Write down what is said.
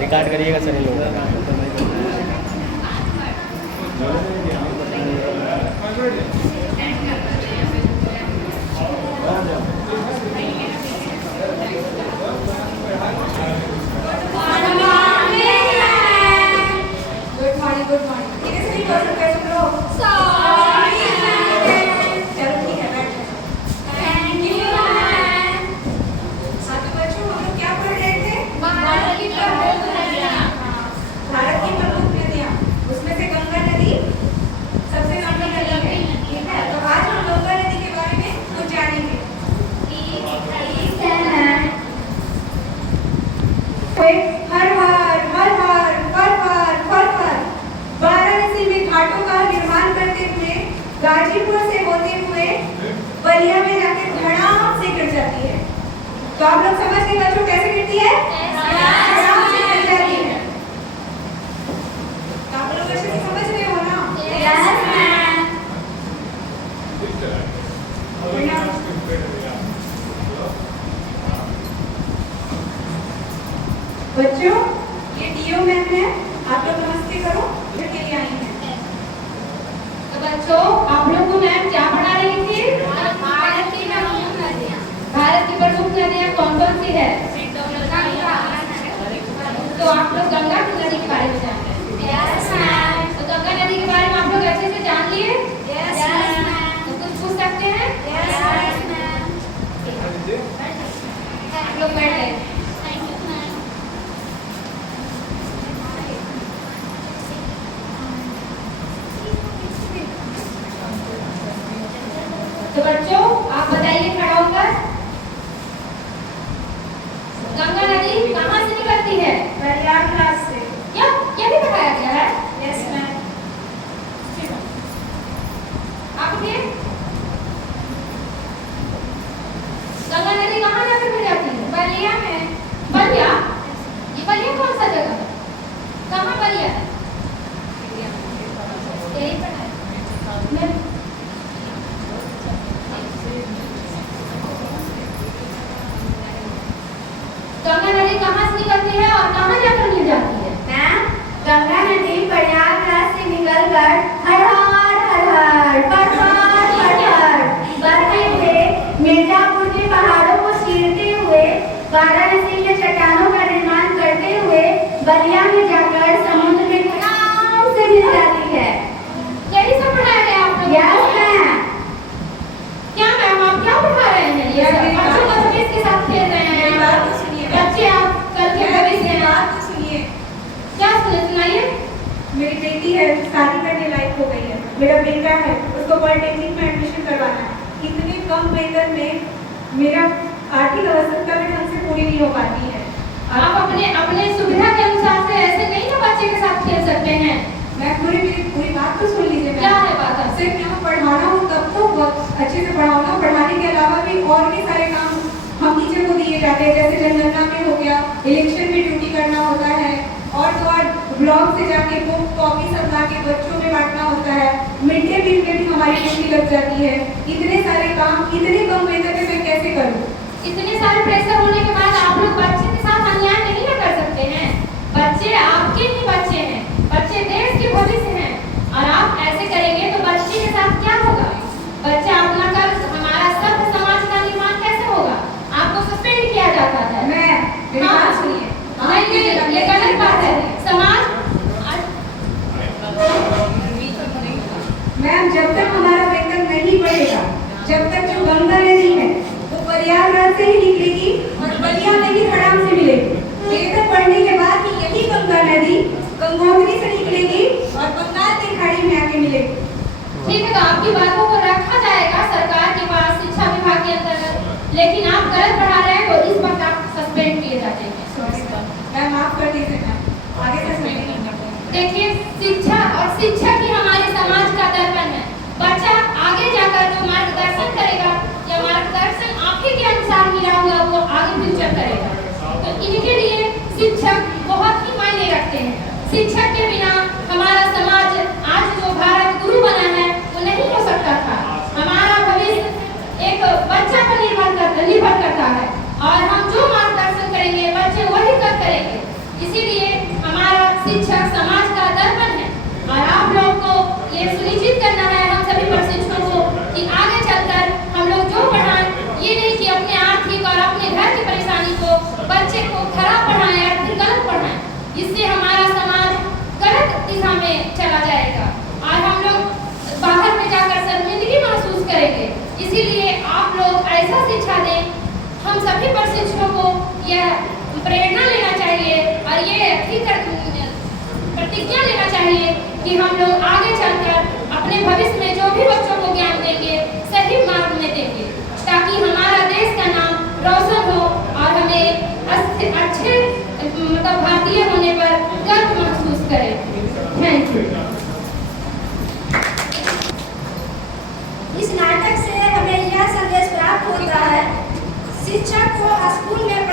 Record करिएगा sir इन लोगों का। Good morning. धीरे से नहीं कर सकते तुम लोग। चलो ठीक है, बैठ जाओ। Thank you ma'am. साथी बच्चों, हम लोग क्या पढ़ रहे थे? भारत की प्रमुख नदियाँ। भारत की प्रमुख नदियाँ, उसमें से गंगा नदी सबसे लंबी नदी है, ठीक है? तो आज हम गंगा नदी के बारे में कुछ जानेंगे। ठीक है। हर हर हर हर हर हर हर हर वाराणसी में घाटों का निर्माण करते हुए गाजीपुर से होते हुए बलिया में जाकर धड़ाम से गिर जाती है। तो आप लोग समझ गए बच्चों कैसे गिरती है? धड़ाम से गिर जाती है। तो आप लोग अच्छे से समझ रहे हो ना? Yes ma'am. बच्चों, ये डीओ मैम है, आप लोग नमस्ते करो, के लिए आई हैं। तो बच्चों, आप लोग को मैम क्या पढ़ा रही थी? भारत की प्रमुख नदियाँ। भारत की प्रमुख नदियाँ कौन कौन सी है? तो आप लोग गंगा की नदी के बारे में जान रहे हैं? Yes ma'am. तो गंगा नदी के बारे में आप लोग अच्छे से जान लिए? Yes ma'am. तो कुछ पूछ सकते हैं? Yes ma'am. आप लोग बैठ गए। तो बच्चों, आप बताइए खड़ा होकर, गंगा नदी कहाँ से निकलती है? प्रयागराज से। ये भी बताया गया है। Yes ma'am. आप उठिए। गंगा नदी कहाँ जाकर मिल जाती है? बलिया में। बलिया? ये बलिया कौन सा जगह है? कहाँ बलिया है? यही पढ़ा है। गंगा नदी कहाँ से निकलती है और कहाँ जाकर मिल जाती है? मैम, गंगा नदी प्रयागराज से निकलकर हर हर हर हर पर बहते हुए मिर्जापुर के पहाड़ों को चीरते हुए वाराणसी के चट्टानों का निर्माण करते हुए बलिया में जाकर समुद्र में आराम से मिल जाती है। यही सब पढ़ाया गया आप लोगों को? Yes ma'am. क्या मैम, आप क्या पढ़ा रहे हैं? ये सब बच्चों को भी इसके साथ खेल रहे हैं। बच्चे आप कल के भविष्य हैं। बात तो सुनिए। क्या सुनाइए? मेरी बेटी है, शादी करने लायक हो गई है। मेरा बेटा है, उसको पॉलिटेक्निक में एडमिशन करवाना है। इतने कम वेतन में मेरा आर्थिक आवश्यकता भी ढंग से पूरी नहीं हो पाती है। आप अपने सुविधा के अनुसार से ऐसे नहीं ना बच्चे के साथ खेल सकते हैं। मैं मेरी पूरी बात तो सुन लीजिए। क्या है बात? सिर्फ यहाँ पढ़ाना हो तब तो बहुत अच्छे से पढ़ाना, पढ़ाने के अलावा भी और भी सारे काम हम टीचर को दिए जाते हैं। जैसे जनगणना में हो गया, इलेक्शन में ड्यूटी करना होता है, और तो और ब्लॉक से जाके बुक कॉपी सब ला के बच्चों में बांटना होता है। मिड डे मील में भी हमारी ड्यूटी लग जाती है। इतने सारे काम इतने कम वेतन में मैं कैसे करूँ? इतने सारे प्रेशर होने के बाद आप लोग बच्चे के साथ अन्याय नहीं ना कर सकते हैं। बच्चे आपके ही बच्चे हैं, बच्चे देश के भविष्य हैं, और आप ऐसे करेंगे तो बच्चे के साथ क्या होगा? बच्चा अपना कर हमारा सभ्य समाज का निर्माण कैसे होगा? आपको सस्पेंड किया जाता है। मेरी बात सुनिए। नहीं, ये गलत बात है। समाज मैम, जब तक हमारा वेतन नहीं बढ़ेगा, जब तक जो गंगा नदी है वो प्रयागराज से ही निकलेगी और बलिया में ही धड़ाम से मिलेगी। वेतन बढ़ने के बाद ही यही गंगा नदी गंगोत्री से निकलेगी और बंगाल की खाड़ी में आके मिलेगी। ठीक है, तो आपकी बातों को रखा जाएगा सरकार के पास, शिक्षा विभाग के अंतर्गत, लेकिन आप गलत पढ़ा रहे हैं तो इस वक्त आप सस्पेंड किए जाते हैं। मैम माफ कर दीजिए मैम, आगे से नहीं करना। देखिए, शिक्षा और शिक्षक ही हमारे समाज का दर्पण है। बच्चा आगे जाकर जो मार्गदर्शन करेगा या मार्गदर्शन आप ही के अनुसार मिला हुआ वो आगे फ्यूचर करेगा। तो इनके लिए शिक्षक बहुत ही मायने रखते हैं। शिक्षक के बिना हमारा समाज आज जो भारत गुरु बना है वो नहीं हो सकता था। हमारा भविष्य एक बच्चा पर निर्भर करता है, और हम जो मार्गदर्शन करेंगे बच्चे वही कर करेंगे। इसीलिए इसीलिए आप लोग ऐसा शिक्षा दें, हम सभी प्रशिक्षकों को यह प्रेरणा लेना चाहिए और ये प्रतिज्ञा लेना चाहिए कि हम लोग आगे चलकर अपने भविष्य में जो भी बच्चों को ज्ञान देंगे सही मार्ग में देंगे, ताकि हमारा देश का नाम रोशन हो और हमें अच्छे मतलब भारतीय होने पर गर्व महसूस करें। Thank you. इस नाटक से हमें यह संदेश प्राप्त होता है, शिक्षक को स्कूल में